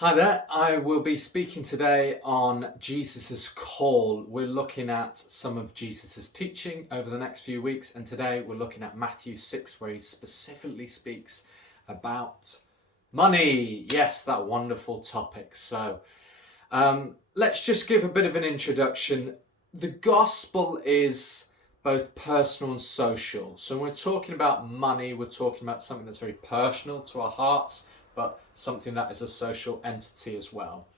Hi there, I will be speaking today on Jesus's call. We're looking at some of Jesus's teaching over the next few weeks, and today we're looking at Matthew 6, where he specifically speaks about money. Yes, that wonderful topic. Let's just give a bit of an introduction. The gospel is both personal and social. So when we're talking about money, we're talking about something that's very personal to our hearts, but something that is a social entity as well.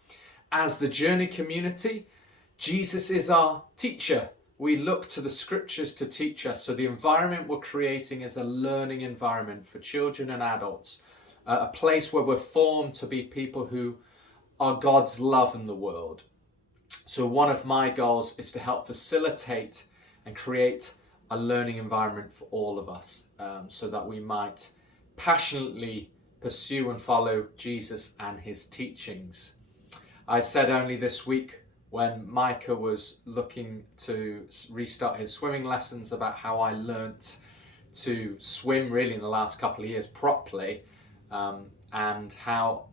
As the Journey community, Jesus is our teacher. We look to the scriptures to teach us. So the environment we're creating is a learning environment for children and adults, a place where we're formed to be people who are God's love in the world. So one of my goals is to help facilitate and create a learning environment for all of us, so that we might passionately pursue and follow Jesus and his teachings. I said only this week when Micah was looking to restart his swimming lessons about how I learnt to swim really in the last couple of years properly, and how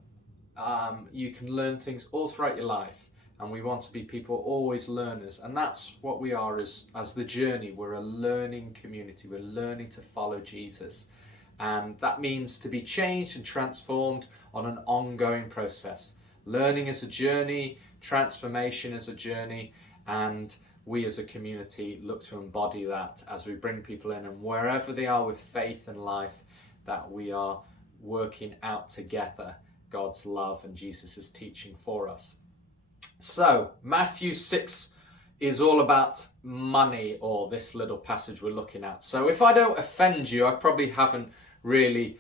you can learn things all throughout your life, and we want to be people always learners, and that's what we are as the Journey. We're a learning community. We're learning to follow Jesus. And that means to be changed and transformed on an ongoing process. Learning is a journey, transformation is a journey, and we as a community look to embody that as we bring people in, and wherever they are with faith and life, that we are working out together God's love and Jesus' teaching for us. So Matthew 6 is all about money, or this little passage we're looking at. So if I don't offend you, I probably haven't really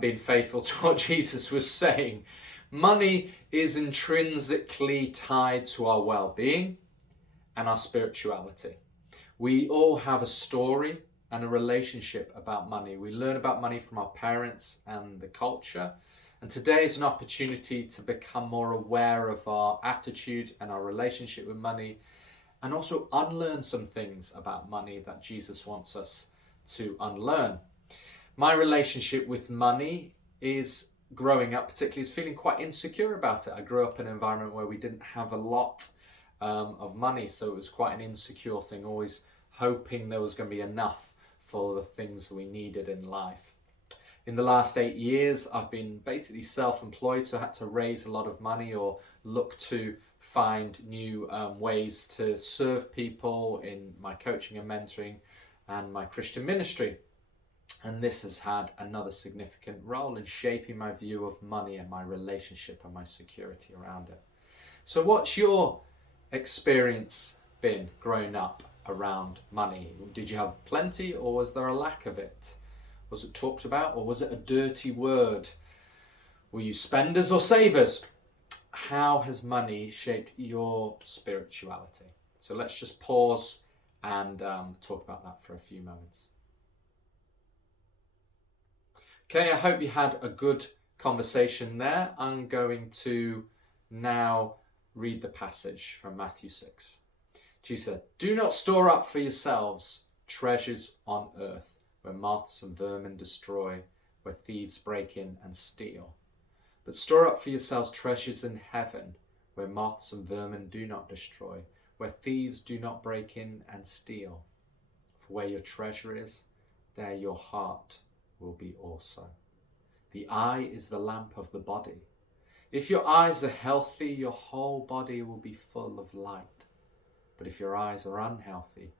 been faithful to what Jesus was saying. Money is intrinsically tied to our well-being and our spirituality. We all have a story and a relationship about money. We learn about money from our parents and the culture. And today is an opportunity to become more aware of our attitude and our relationship with money, and also unlearn some things about money that Jesus wants us to unlearn. My relationship with money is growing up, particularly, is feeling quite insecure about it. I grew up in an environment where we didn't have a lot of money, so it was quite an insecure thing, always hoping there was going to be enough for the things we needed in life. In the last 8 years, I've been basically self-employed, so I had to raise a lot of money or look to find new ways to serve people in my coaching and mentoring and my Christian ministry. And this has had another significant role in shaping my view of money and my relationship and my security around it. So what's your experience been growing up around money? Did you have plenty, or was there a lack of it? Was it talked about, or was it a dirty word? Were you spenders or savers? How has money shaped your spirituality? So let's just pause and talk about that for a few moments. Okay, I hope you had a good conversation there. I'm going to now read the passage from Matthew 6. Jesus said, "Do not store up for yourselves treasures on earth, where moths and vermin destroy, where thieves break in and steal. But store up for yourselves treasures in heaven, where moths and vermin do not destroy, where thieves do not break in and steal. For where your treasure is, there your heart will be also. The eye is the lamp of the body. If your eyes are healthy, your whole body will be full of light. But if your eyes are unhealthy,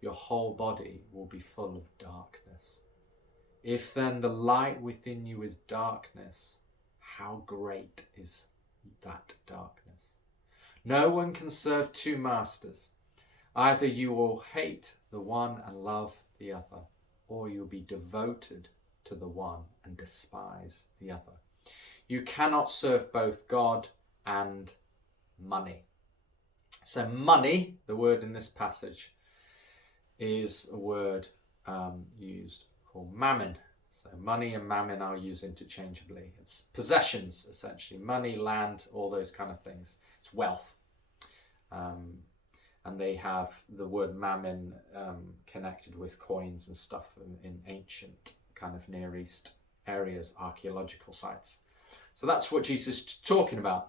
your whole body will be full of darkness. If then the light within you is darkness, how great is that darkness? No one can serve two masters. Either you will hate the one and love the other, or you'll be devoted to the one and despise the other. You cannot serve both God and money." So money, the word in this passage, is a word used called mammon. So money and mammon are used interchangeably. It's possessions, essentially. Money, land, all those kind of things. It's wealth. And they have the word mammon connected with coins and stuff in ancient kind of Near East areas, archaeological sites. So that's what Jesus is talking about.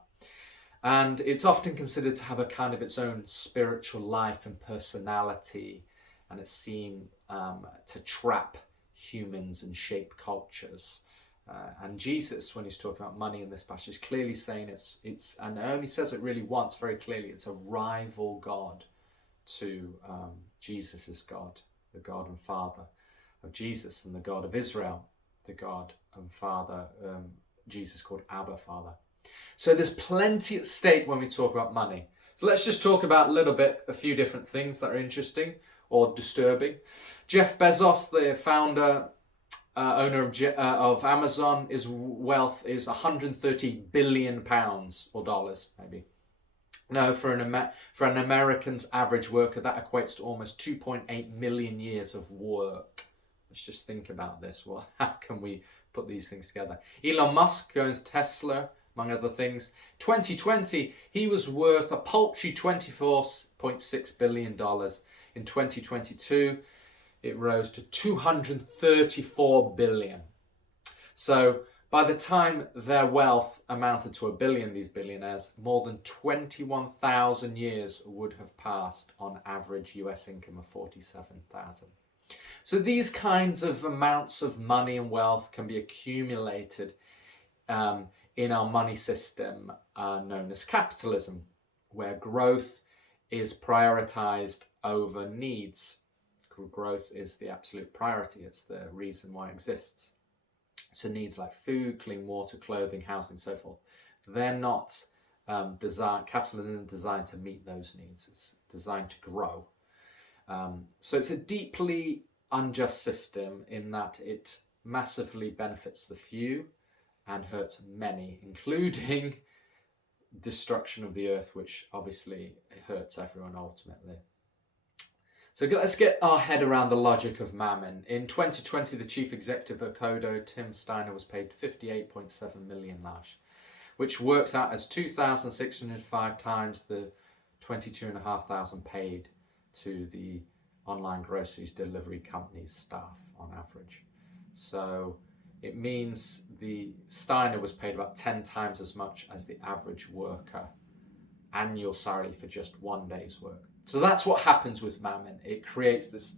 And it's often considered to have a kind of its own spiritual life and personality, and it's seen to trap humans and shape cultures. And Jesus, when he's talking about money in this passage, is clearly saying it's and only says it really once very clearly, it's a rival God to Jesus' God, the God and Father of Jesus, and the God of Israel, the God and Father, Jesus called Abba Father. So there's plenty at stake when we talk about money. So let's just talk about a few different things that are interesting or disturbing. Jeff Bezos, the founder, owner of Amazon, his wealth is 130 billion pounds or dollars, maybe. No, for an American's average worker, that equates to almost 2.8 million years of work. Let's just think about this. Well, how can we put these things together? Elon Musk owns Tesla, among other things. 2020, he was worth a paltry $24.6 billion. In 2022, it rose to 234 billion. So by the time their wealth amounted to $1 billion, these billionaires, more than 21,000 years would have passed on average US income of 47,000. So these kinds of amounts of money and wealth can be accumulated in our money system known as capitalism, where growth is prioritized over needs. Growth is the absolute priority. It's the reason why it exists. So needs like food, clean water, clothing, housing, so forth, they're not designed, capitalism isn't designed to meet those needs. It's designed to grow. So it's a deeply unjust system in that it massively benefits the few and hurts many, including destruction of the earth, which obviously hurts everyone ultimately. So let's get our head around the logic of mammon. In 2020, the chief executive of Kodo, Tim Steiner, was paid 58.7 million lash, which works out as 2,605 times the 22,500 paid to the online groceries delivery company's staff on average. So it means the Steiner was paid about 10 times as much as the average worker annual salary for just one day's work. So that's what happens with mammon. It creates this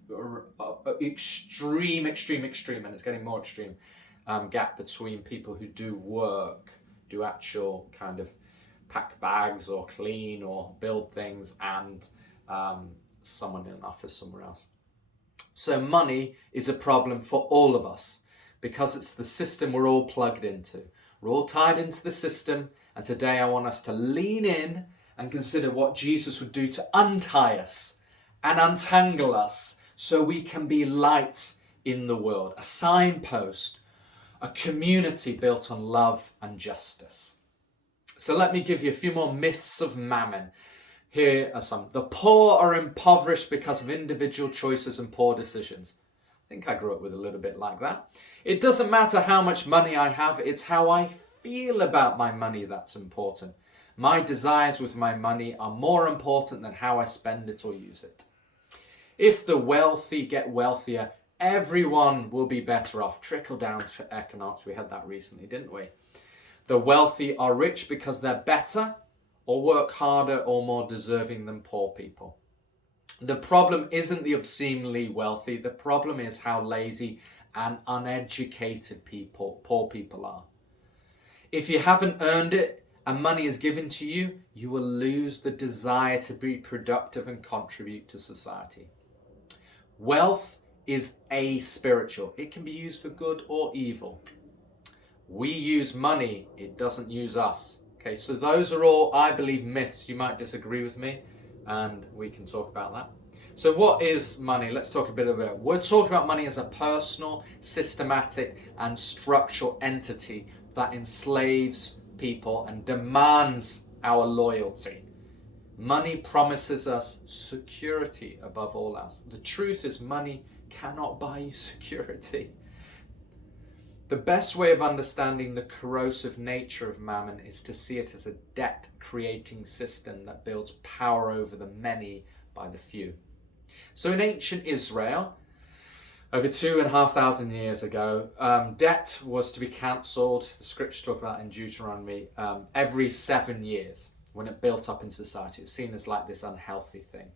extreme, and it's getting more extreme, gap between people who do work, do actual kind of pack bags or clean or build things, and someone in an office somewhere else. So money is a problem for all of us because it's the system we're all plugged into. We're all tied into the system, and today I want us to lean in and consider what Jesus would do to untie us and untangle us so we can be light in the world, a signpost, a community built on love and justice. So let me give you a few more myths of mammon. Here are some. The poor are impoverished because of individual choices and poor decisions. I think I grew up with a little bit like that. It doesn't matter how much money I have, it's how I feel about my money that's important. My desires with my money are more important than how I spend it or use it. If the wealthy get wealthier, everyone will be better off. Trickle down economics, we had that recently, didn't we? The wealthy are rich because they're better or work harder or more deserving than poor people. The problem isn't the obscenely wealthy. The problem is how lazy and uneducated poor people are. If you haven't earned it, and money is given to you, you will lose the desire to be productive and contribute to society. Wealth is aspiritual. It can be used for good or evil. We use money, it doesn't use us. Okay, so those are all, I believe, myths. You might disagree with me, and we can talk about that. So what is money? Let's talk a bit about it. We're talking about money as a personal, systematic, and structural entity that enslaves people and demands our loyalty. Money promises us security above all else. The truth is, money cannot buy you security. The best way of understanding the corrosive nature of mammon is to see it as a debt-creating system that builds power over the many by the few. So in ancient Israel, Over 2,500 years ago, debt was to be cancelled. The scriptures talk about in Deuteronomy every 7 years when it built up in society. It's seen as like this unhealthy thing.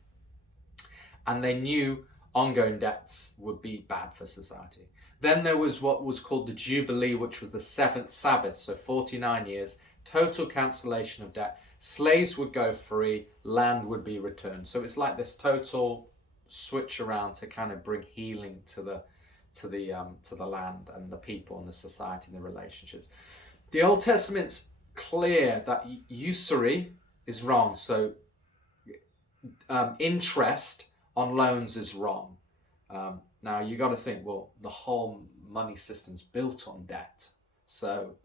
And they knew ongoing debts would be bad for society. Then there was what was called the Jubilee, which was the 7th Sabbath, so 49 years, total cancellation of debt. Slaves would go free, land would be returned. So it's like this total switch around to kind of bring healing to the land and the people and the society and the relationships. The Old Testament's clear that usury is wrong. So interest on loans is wrong. Now you got to think, well, the whole money system's built on debt, so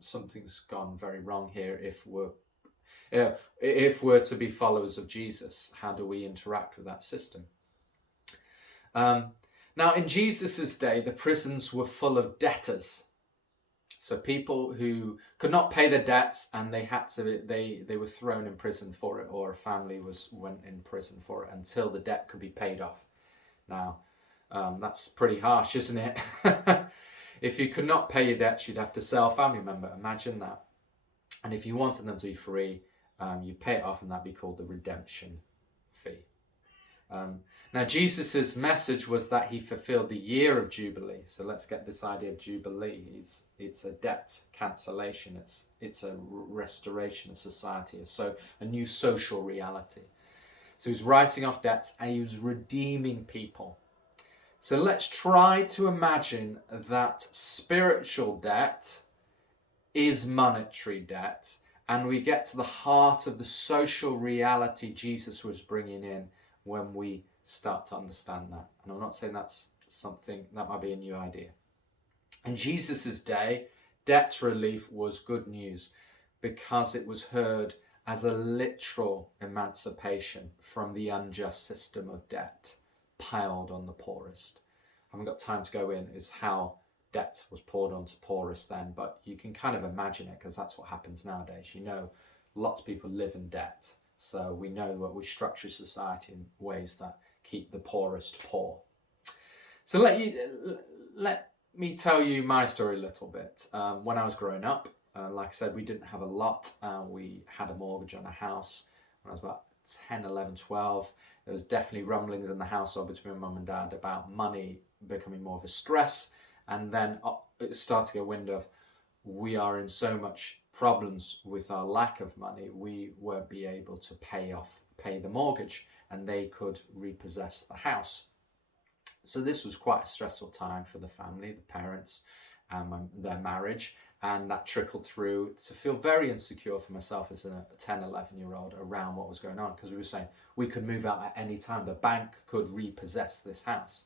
something's gone very wrong here. If we're to be followers of Jesus, how do we interact with that system? Now, in Jesus's day, the prisons were full of debtors. So people who could not pay their debts, and they were thrown in prison for it, or a family went in prison for it until the debt could be paid off. Now, that's pretty harsh, isn't it? If you could not pay your debts, you'd have to sell a family member. Imagine that. And if you wanted them to be free, you'd pay it off, and that'd be called the redemption fee. Now, Jesus's message was that he fulfilled the year of Jubilee. So let's get this idea of Jubilee. It's a debt cancellation. It's a restoration of society. So a new social reality. So he's writing off debts and he was redeeming people. So let's try to imagine that spiritual debt is monetary debt, and we get to the heart of the social reality Jesus was bringing in when we start to understand that. And I'm not saying that's something that might be a new idea. In Jesus's day, debt relief was good news because it was heard as a literal emancipation from the unjust system of debt piled on the poorest. I haven't got time to go in is how debt was poured onto poorest then, but you can kind of imagine it because that's what happens nowadays. You know, lots of people live in debt. So we know that we structure society in ways that keep the poorest poor. So let me tell you my story a little bit. When I was growing up, like I said, we didn't have a lot. We had a mortgage on a house when I was about 10, 11, 12. There was definitely rumblings in the household between my mum and dad about money becoming more of a stress. And then it started a window of, we are in so much problems with our lack of money, we won't be able to pay the mortgage, and they could repossess the house. So this was quite a stressful time for the family, the parents, their marriage, and that trickled through to feel very insecure for myself as a 10, 11-year-old around what was going on, because we were saying we could move out at any time. The bank could repossess this house.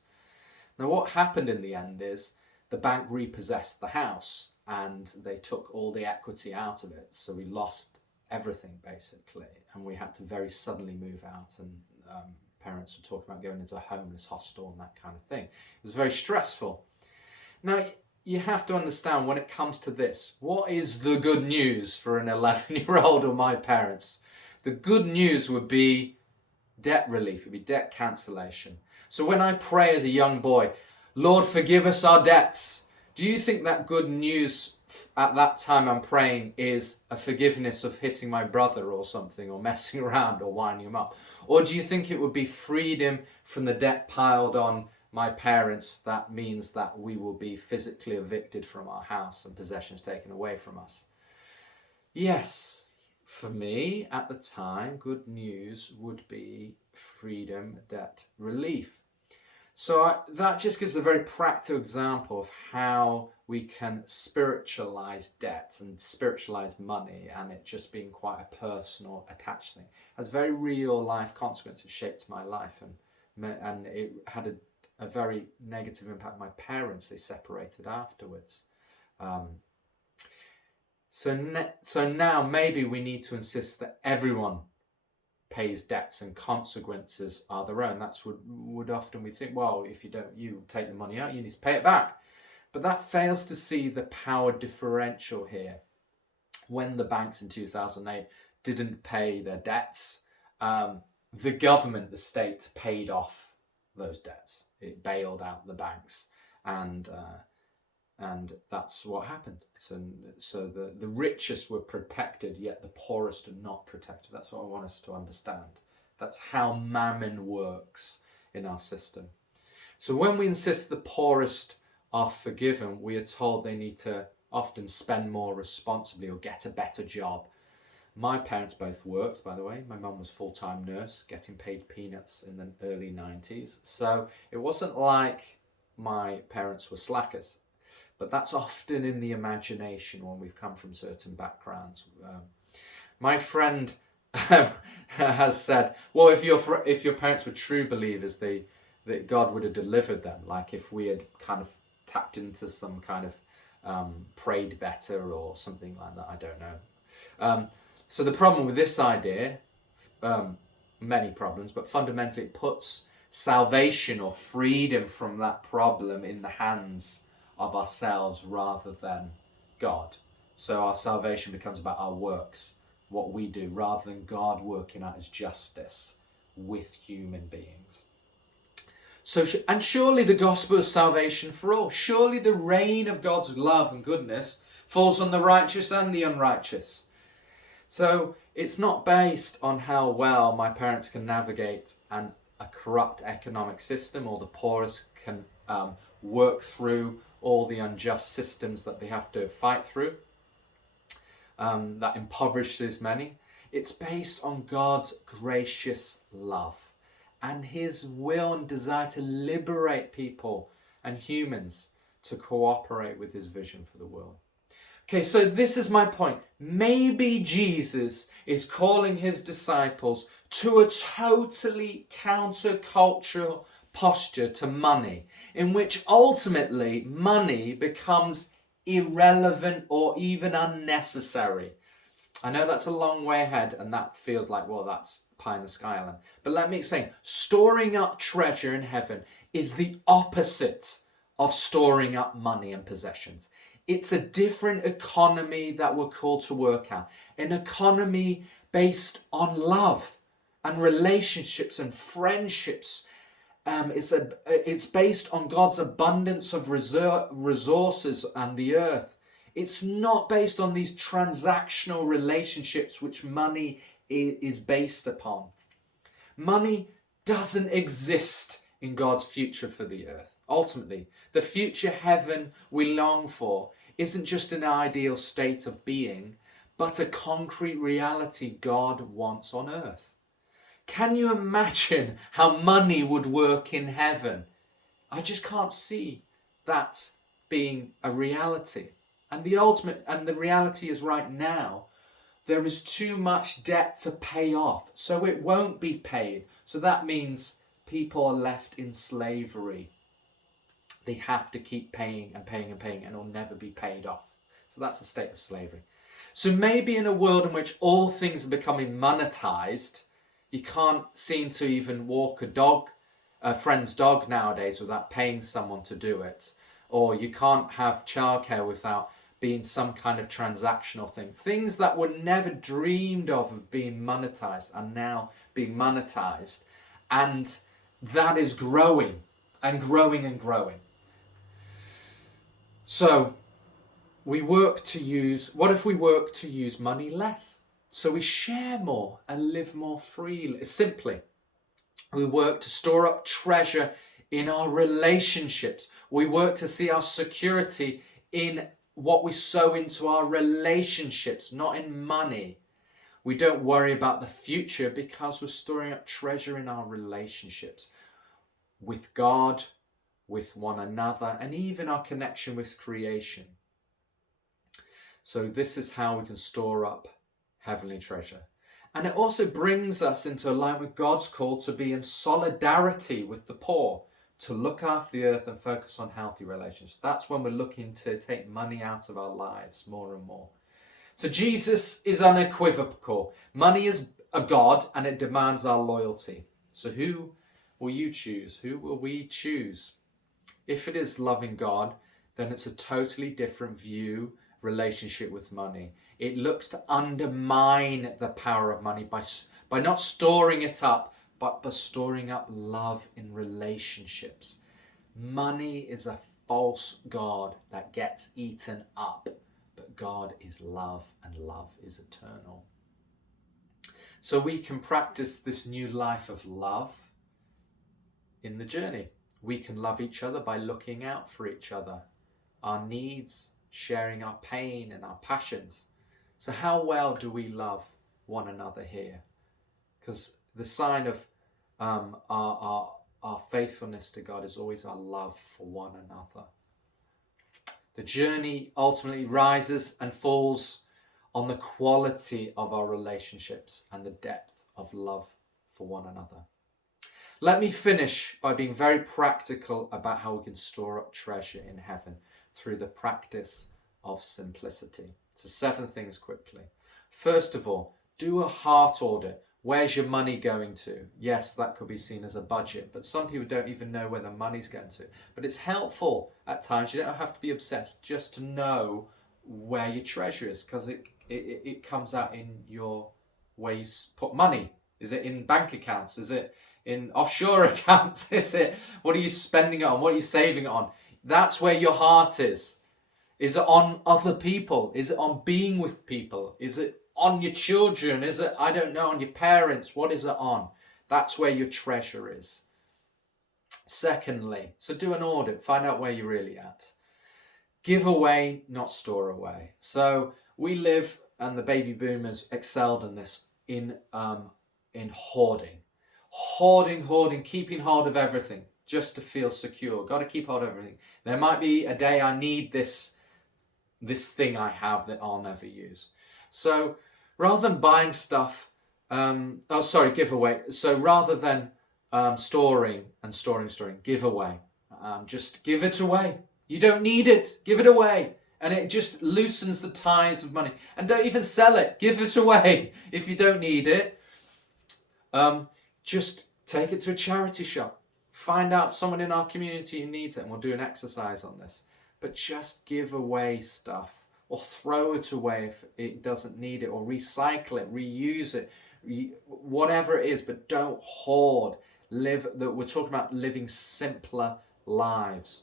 Now what happened in the end is the bank repossessed the house and they took all the equity out of it. So we lost everything basically, and we had to very suddenly move out, and parents were talking about going into a homeless hostel and that kind of thing. It was very stressful. Now, you have to understand when it comes to this, what is the good news for an 11-year-old or my parents? The good news would be debt relief, it would be debt cancellation. So when I pray as a young boy, Lord, forgive us our debts, do you think that good news at that time I'm praying is a forgiveness of hitting my brother or something, or messing around or winding him up? Or do you think it would be freedom from the debt piled on my parents that means that we will be physically evicted from our house and possessions taken away from us? Yes, for me at the time, good news would be freedom, debt relief. So that just gives a very practical example of how we can spiritualize debt and spiritualize money, and it just being quite a personal, attached thing. It has very real life consequences. It shaped my life, and it had a very negative impact on my parents. They separated afterwards. So now maybe we need to insist that everyone pays debts and consequences are their own. That's what would often we think, well, if you take the money out, you need to pay it back. But that fails to see the power differential here. When the banks in 2008 didn't pay their debts, the government, the state, paid off those debts. it bailed out the banks, and that's what happened. So the richest were protected, yet the poorest are not protected. That's what I want us to understand. That's how mammon works in our system. So when we insist the poorest are forgiven, we are told they need to often spend more responsibly or get a better job. My parents both worked, by the way. My mum was full-time nurse, getting paid peanuts in the early 90s. So it wasn't like my parents were slackers. But that's often in the imagination when we've come from certain backgrounds. My friend has said, well, if your parents were true believers, that God would have delivered them. Like if we had kind of tapped into some kind of prayed better or something like that. I don't know. So the problem with this idea, many problems, but fundamentally it puts salvation or freedom from that problem in the hands of ourselves rather than God. So our salvation becomes about our works, what we do, rather than God working out his justice with human beings. So, and surely the gospel of salvation for all, surely the reign of God's love and goodness falls on the righteous and the unrighteous. So it's not based on how well my parents can navigate a corrupt economic system, or the poorest can work through all the unjust systems that they have to fight through, that impoverishes many. It's based on God's gracious love and his will and desire to liberate people and humans to cooperate with his vision for the world. Okay, so this is my point. Maybe Jesus is calling his disciples to a totally countercultural posture to money, in which ultimately money becomes irrelevant or even unnecessary. I know that's a long way ahead, and that feels like, well, that's pie in the sky, Alan. But let me explain. Storing up treasure in heaven is the opposite of storing up money and possessions. It's a different economy that we're called to work out. An economy based on love and relationships and friendships. It's based on God's abundance of resources and the earth. It's not based on these transactional relationships which money is based upon. Money doesn't exist in God's future for the earth. Ultimately, the future heaven we long for isn't just an ideal state of being, but a concrete reality God wants on earth. Can you imagine how money would work in heaven? I just can't see that being a reality. And the reality is right now, there is too much debt to pay off, so it won't be paid. So that means people are left in slavery. They have to keep paying and paying and paying, and it'll never be paid off. So that's a state of slavery. So maybe in a world in which all things are becoming monetized, you can't seem to even walk a friend's dog nowadays without paying someone to do it. Or you can't have childcare without being some kind of transactional thing. Things that were never dreamed of being monetized are now being monetized. And that is growing and growing and growing. So what if we work to use money less? So we share more and live more freely. Simply, we work to store up treasure in our relationships. We work to see our security in what we sow into our relationships, not in money. We don't worry about the future because we're storing up treasure in our relationships with God, with one another, and even our connection with creation. So this is how we can store up heavenly treasure. And it also brings us into alignment with God's call to be in solidarity with the poor, to look after the earth and focus on healthy relations. That's when we're looking to take money out of our lives more and more. So Jesus is unequivocal. Money is a god and it demands our loyalty. So who will you choose? Who will we choose? If it is loving God, then it's a totally different relationship with money. It looks to undermine the power of money by not storing it up, but by storing up love in relationships. Money is a false god that gets eaten up, but God is love, and love is eternal. So we can practice this new life of love in the journey. We can love each other by looking out for each other, our needs, sharing our pain and our passions. So how well do we love one another here? Because the sign of our faithfulness to God is always our love for one another. The journey ultimately rises and falls on the quality of our relationships and the depth of love for one another. Let me finish by being very practical about how we can store up treasure in heaven through the practice of simplicity. So 7 things quickly. First of all, do a heart audit. Where's your money going to? Yes, that could be seen as a budget, but some people don't even know where the money's going to. But it's helpful at times. You don't have to be obsessed, just to know where your treasure is, because it comes out in your where you put money. Is it in bank accounts? Is it in offshore accounts? Is it, what are you spending it on? What are you saving it on? That's where your heart is. Is it on other people? Is it on being with people? Is it on your children? Is it, I don't know, on your parents? What is it on? That's where your treasure is. Secondly, so do an audit, find out where you're really at. Give away, not store away. So we live, and the baby boomers excelled in this, in hoarding. Hoarding, keeping hold of everything just to feel secure. Got to keep hold of everything. There might be a day I need this thing I have that I'll never use. So rather than buying stuff, give away. So rather than storing, give away. Just give it away. You don't need it. Give it away. And it just loosens the ties of money. And don't even sell it. Give it away if you don't need it. Just take it to a charity shop. Find out someone in our community who needs it, and we'll do an exercise on this. But just give away stuff, or throw it away if it doesn't need it, or recycle it, reuse it, whatever it is, but don't hoard. We're talking about living simpler lives.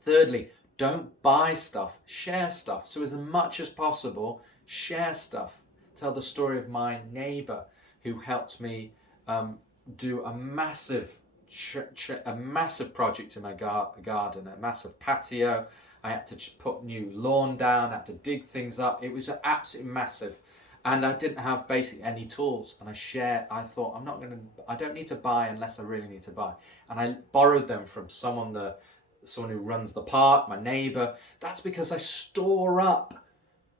Thirdly, don't buy stuff, share stuff. So as much as possible, share stuff. Tell the story of my neighbor who helped me do a massive project in my garden, a massive patio. I had to put new lawn down, I had to dig things up. It was absolutely massive. And I didn't have basically any tools. And I thought, I don't need to buy unless I really need to buy. And I borrowed them from someone who runs the park, my neighbor. That's because I store up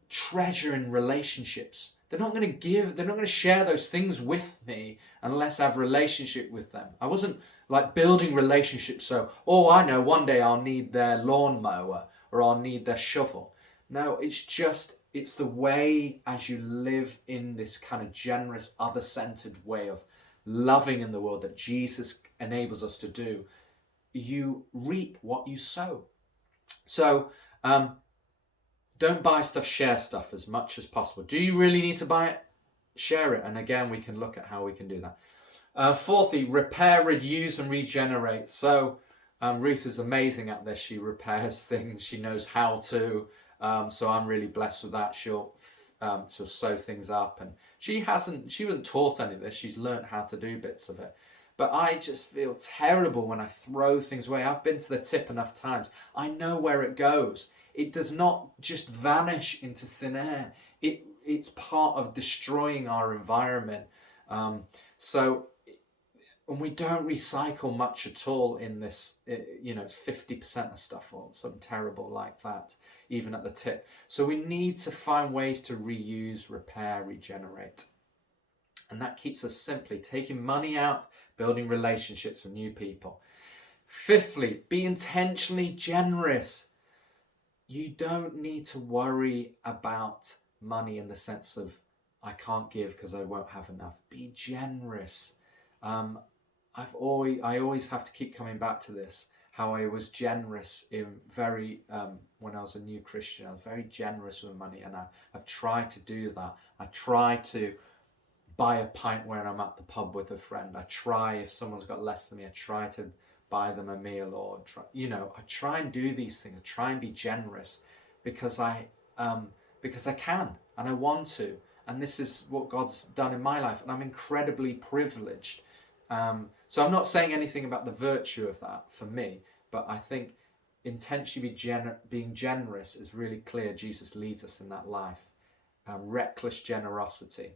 treasure in relationships. They're not going to share those things with me unless I have a relationship with them. I wasn't like building relationships so, I know one day I'll need their lawnmower or I'll need their shovel. No, it's the way as you live in this kind of generous, other-centered way of loving in the world that Jesus enables us to do. You reap what you sow. So, don't buy stuff, share stuff as much as possible. Do you really need to buy it? Share it. And again, we can look at how we can do that. Fourthly, repair, reuse, and regenerate. So Ruth is amazing at this. She repairs things. She knows how to. So I'm really blessed with that. She'll sew things up. And she wasn't taught any of this. She's learned how to do bits of it. But I just feel terrible when I throw things away. I've been to the tip enough times. I know where it goes. It does not just vanish into thin air. It's part of destroying our environment. And we don't recycle much at all in this, 50% of stuff or something terrible like that, even at the tip. So we need to find ways to reuse, repair, regenerate. And that keeps us simply taking money out, building relationships with new people. Fifthly, be intentionally generous. You don't need to worry about money in the sense of, I can't give because I won't have enough. Be generous. I always have to keep coming back to this, how I was generous when I was a new Christian. I was very generous with money, and I've tried to do that. I try to buy a pint when I'm at the pub with a friend. I try, if someone's got less than me, I try to buy them a meal, or I try and do these things. I try and be generous because I can and I want to, and this is what God's done in my life, and I'm incredibly privileged. So I'm not saying anything about the virtue of that for me, but I think intentionally being generous is really clear. Jesus leads us in that life. Reckless generosity.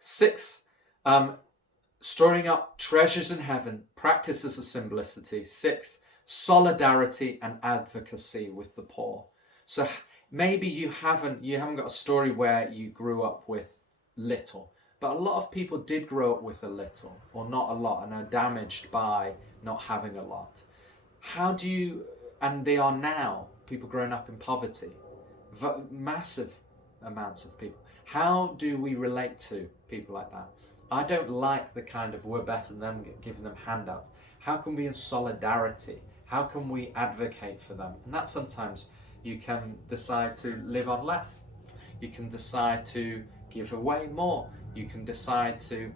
6, storing up treasures in heaven, practices of simplicity. 6, solidarity and advocacy with the poor. So maybe you haven't got a story where you grew up with little, but a lot of people did grow up with a little or not a lot and are damaged by not having a lot. And they are now people growing up in poverty, massive amounts of people. How do we relate to people like that? I don't like the kind of we're better than them, giving them handouts. How can we in solidarity? How can we advocate for them? And that sometimes you can decide to live on less. You can decide to give away more. You can decide to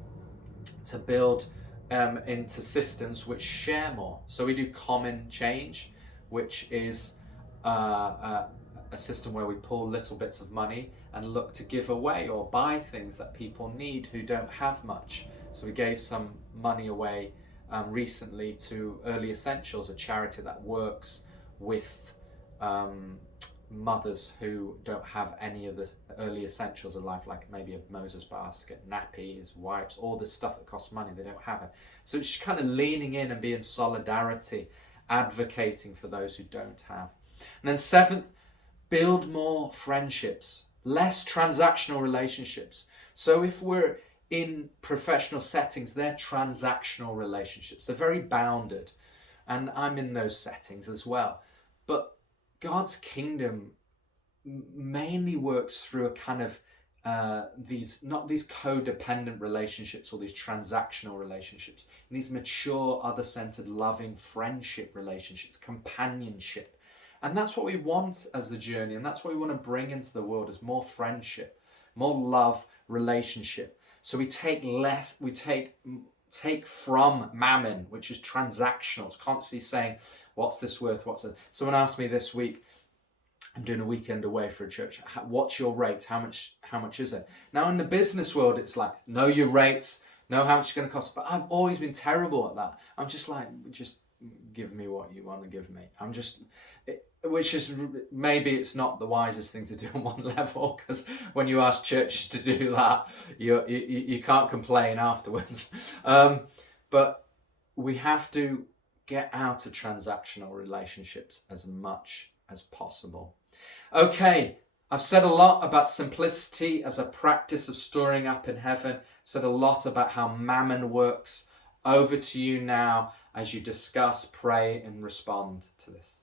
build into systems which share more. So we do common change, which is a system where we pull little bits of money and look to give away or buy things that people need who don't have much. So we gave some money away recently to Early Essentials, a charity that works with mothers who don't have any of the early essentials of life, like maybe a Moses basket, nappies, wipes, all this stuff that costs money. They don't have it. So it's just kind of leaning in and being solidarity, advocating for those who don't have. And then 7th, build more friendships, less transactional relationships. So if we're in professional settings, they're transactional relationships. They're very bounded. And I'm in those settings as well. But God's kingdom mainly works through a kind of not these codependent relationships or these transactional relationships, and these mature, other-centered, loving friendship relationships, companionship. And that's what we want as the journey, and that's what we want to bring into the world, is more friendship, more love, relationship. So we take from mammon, which is transactional. It's constantly saying, what's this worth? Someone asked me this week, I'm doing a weekend away for a church. What's your rate? How much is it? Now in the business world, it's like, know your rates, know how much it's going to cost. But I've always been terrible at that. I'm just like, just give me what you want to give me. Which is, maybe it's not the wisest thing to do on one level, because when you ask churches to do that, you can't complain afterwards. But we have to get out of transactional relationships as much as possible. Okay, I've said a lot about simplicity as a practice of storing up in heaven. Said a lot about how mammon works. Over to you now as you discuss, pray, and respond to this.